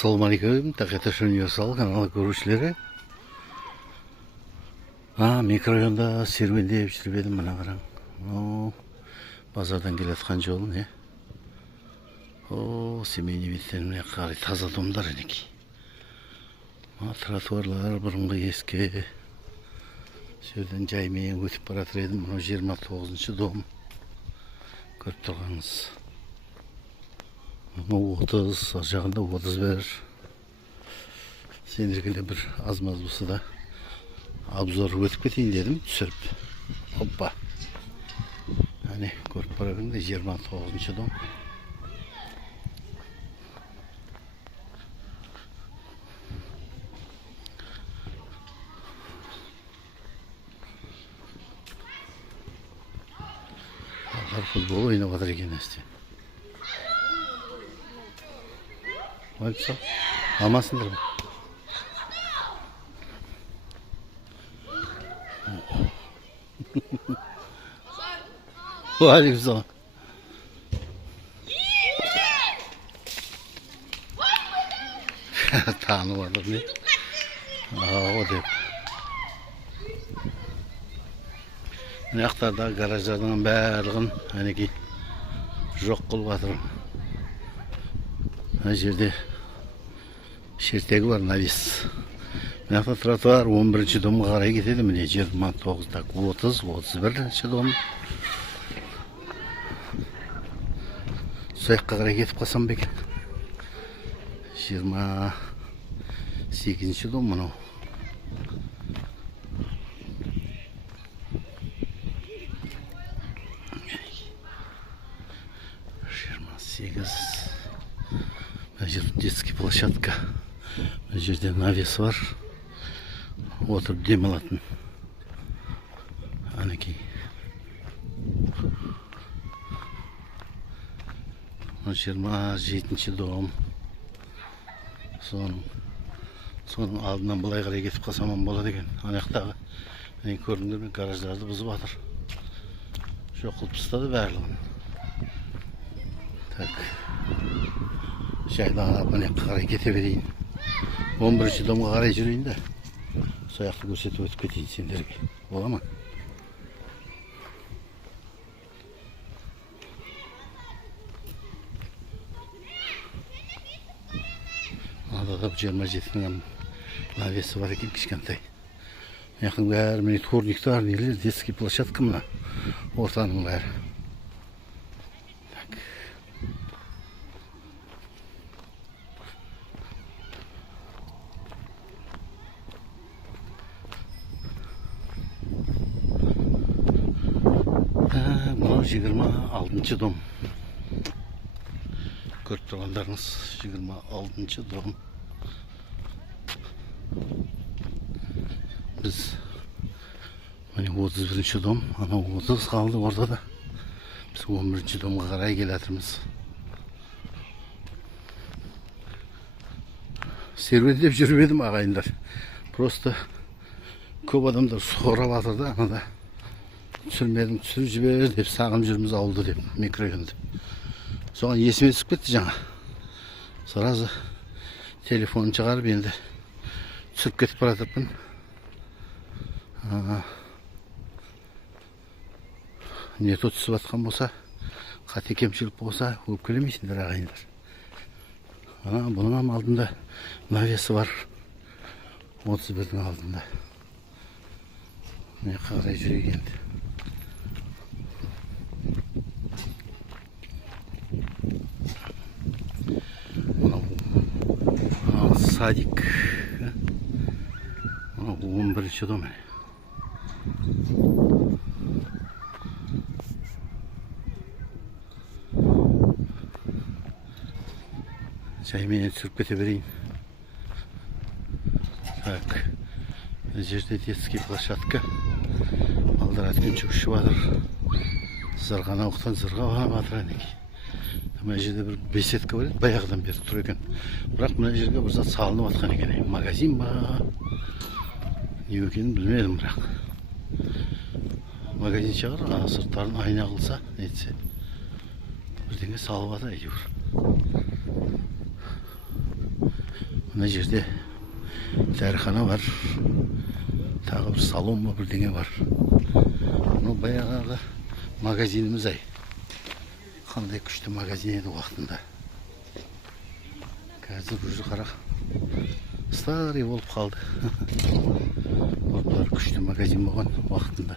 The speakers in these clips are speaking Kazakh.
Ассалаумағалейкум, Тақеташ Универсал каналы көрушілері. Микрорайонда серуендеп жүріп едім, мына қараң. Базардан келатқан жол не? Семейный беттен міне қарай таза домдар енеки. Тротуарлар бұрынғы ескі. Сөйден жаймен өтіп баратыр едім. Мұны 29-шы дом. Көріп тұрғаныңыз. 30, ар жағында 31. Сендіргілі бір аз-маз болса да обзор өтіп кетейін дедім, түсіріп. Оппа. Әне, көріп бара беріңдер, 29-шы дом. Алғар футбол ойнап жатыр екен әсте. Ой, алмасыңдар бұл. Алейкум салам. Танып алып не? О деп. Мына жақтардағы гараждардың барлығын әнеки жоқ қылып жатыр. Мына жерде шертегі бар, навес. Мына тротуар 11-ші домға қарай кетеді. Міне 29, 30, 31-ші дом. Сояққа қарай кетіп қалсам ба екен. 28-ші дом мынау. Мына жерде детский площадка. Мына жерде навес бар. Отырып демалатын. Анекей. 27-ші дом. Соның алдынан былай қарай кетіп қалсам болады екен. Анаяқтағы көрдіңдер ме, гараждарды бұзып жатыр. Жоқ қылып тастады барлығын. Так. Жайлаған анаяққа қарай кете берейін. 11-ші домға қарай жүрейін да. Сояқты көрсетіп өтіп кетейін сендерге. Бола ма? Адада 27-нің навесі бар екен, кішкентай. Яқын бәрі міне турниктар, нелер, детский площадка мына. Ортаның бәрі. Так. Мынау 26-шы дом. Көріп тұрғандарыңыз 26-шы дом. Біз 31-ші дом, анау 30 қалды орда да. Біз 11-ші домға қарай келатырмыз. Серуендеп жүріп едім ағайындар. Просто көп адамдар сорап жатыр да, анада. Түсірмедім, түсіріп жібер деп сағынып жүрміз ауылды деп, микрорайонды. Соған есіме түсіп кетті жаңа. Сразу телефонын шығарып енді түсіріп кетіп баратырмын. Не то түсіп атқан болса, қате кемшілік болса, өкпелемейсіңдер ағайындар. Бұның алдында навесі бар. 31-дің алдында. Не қарай жүрек енді. Садик. 11-ші дом. Жаймен түсіріп кете берейін. Так. Жерде детский площадка. Балдар әткенші күші батыр. Зырғана оқтан зырға батыр әнеки. Мына жерде бір беседка бар еді, баяғыдан бері тұр екен. Бірақ мына жерге бір зат салынып атқан екен. Магазин ба? Не екенін білмедім бірақ. Магазин шығар, сырттарын айна қылса, нетсе. Бірдеңе салып аты әйтеуір. Мына жерде дәріхана бар. Тағы бір салон ба бірдеңе бар. Мынау баяғы магазиніміз ай. Қандай күшті магазин еді уақытында. Қазір уже қара старый болып қалды. Бұлар күшті магазин болған уақытында.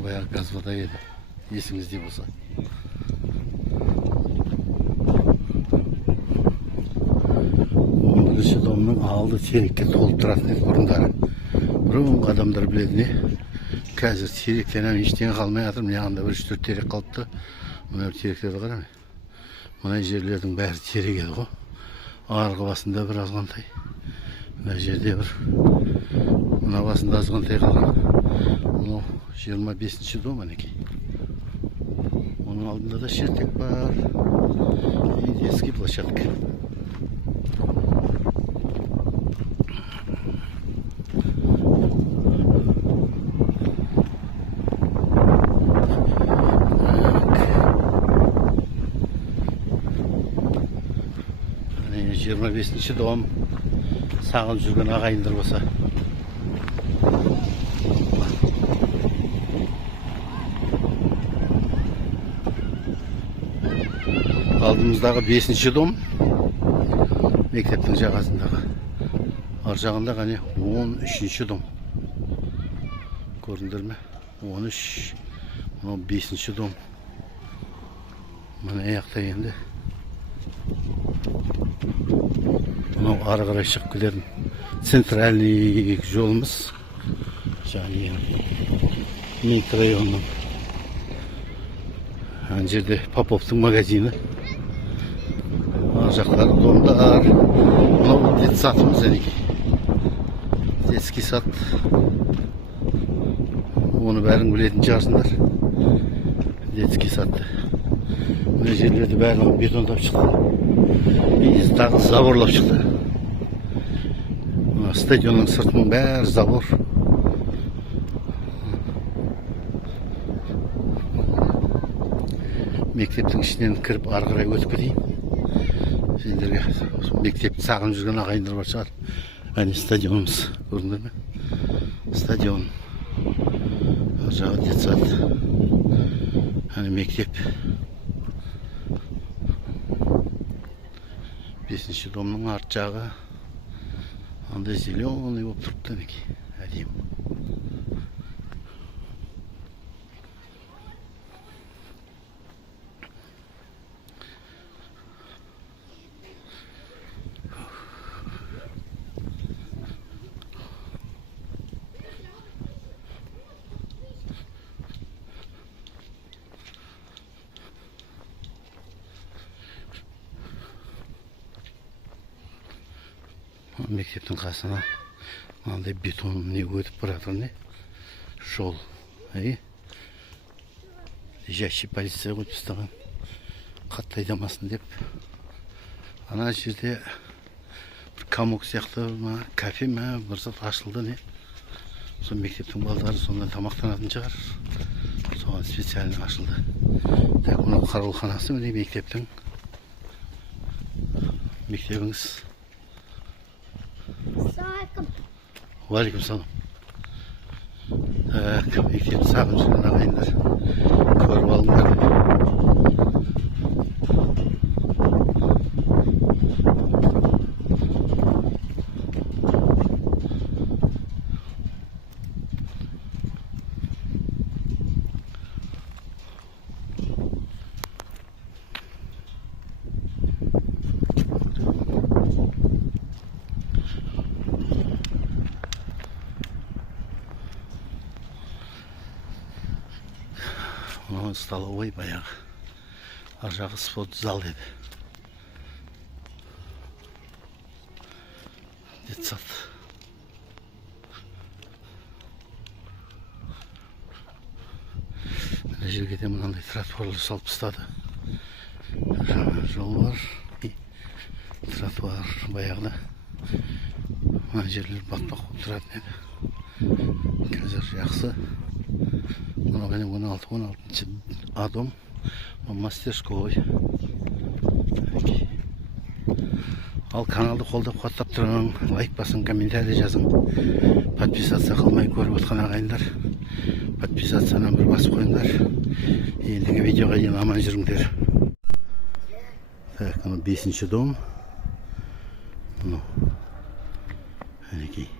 Баяғы газ вода еді, есіңізде болса. Бірінші домның алды терекке толып тұратын еді бұрындары. Бұрынғы адамдар біледі не? Қазір теректен ештеңе қалмай жатыр. Мына жағында бір 3-4 терек қалыпты. Мына теректерді қарамай. Мына жерлердің бәрі терек еді ғой. Арғы басында бір азғантай. Мына жерде бір. Мына басында азғантай қалған. Мынау 25-ші дом әнекей. Оның алдында да шертек бар. Детский площадка. Әне 25-ші дом. Сағын жүрген ағайындар болса. Алдымыздағы 5-ші дом, мектептің жағасындағы. Ар жағында ғане 13-ші дом. Көрдіңдер ме? 13, 5-ші дом. Мына аяқта енді. Мынау ары қарай шығып келетін центральный жолымыз. Жаңағы микрорайонның. Ана жерде Поповтың магазины. Ар жақтары домдар. Мынау детсатымыз әнекей. Детский сад. Оны бәрін білетін шығарсыңдар. Детский садты. Мына жерлерді бәрін бетондап шықты. Тағы заборлап шықты. Стадионның сыртының бәрі забор. Мектептің ішінен кіріп ары қарай өтіп кетейін. Сендерге мектепті сағынып жүрген ағайындар бар шығар. Әне стадионымыз. Көрдіңдер ме? Стадион. Ар жағы детсад. Әне мектеп. 5-ші домның арт жағы. Андай зеленый болып тұрыпты әнекей. Әдемі. Мектептің қасына мынандай бетон не өтіп баратыр не? Жол. Жащий полиция қойып тастаған. Қатты айдамасын деп. Ана жерде бір комок сияқты кафе ме бір зат ашылды не? Сол мектептің балдары сонда тамақтанатын шығар. Соған специально ашылды. Так, мынау қараулханасы міне мектептің. Мектебіңіз. Уалейкум салам. Мектеп сағынып жүрген ағайындар. Көріп алыңдар. Мынау столовой баяғы. Ар жағы спорт зал еді. Детсад. Мына жерге де мынандай тротуарлар салып тастады. Жол бар. Тротуар баяғыда. Мына жерлер батпақ болып тұратын еді. Қазір жақсы. Мынау 16-16-ші адым. мастерской. Ал каналды қолдап қуаттап тұрған, лайк басың, комментарий жазың. Подписация қылмай көріп отқан ағайындар, подписацияны бір басып қойыңдар. Ендігі видеоға дейін аман жүріңдер. Так, 5-ші дом. Әнекей.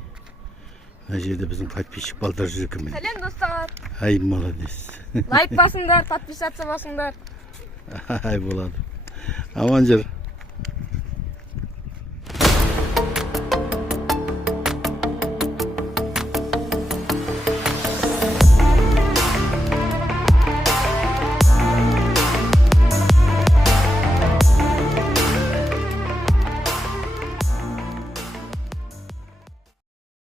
Мына жерде біздің подписчик балдар жүр екен. Сәлем достар. Ай, молодец. Лайк басыңдар, подписаться басыңдар. Ай, болады. Аман жүр.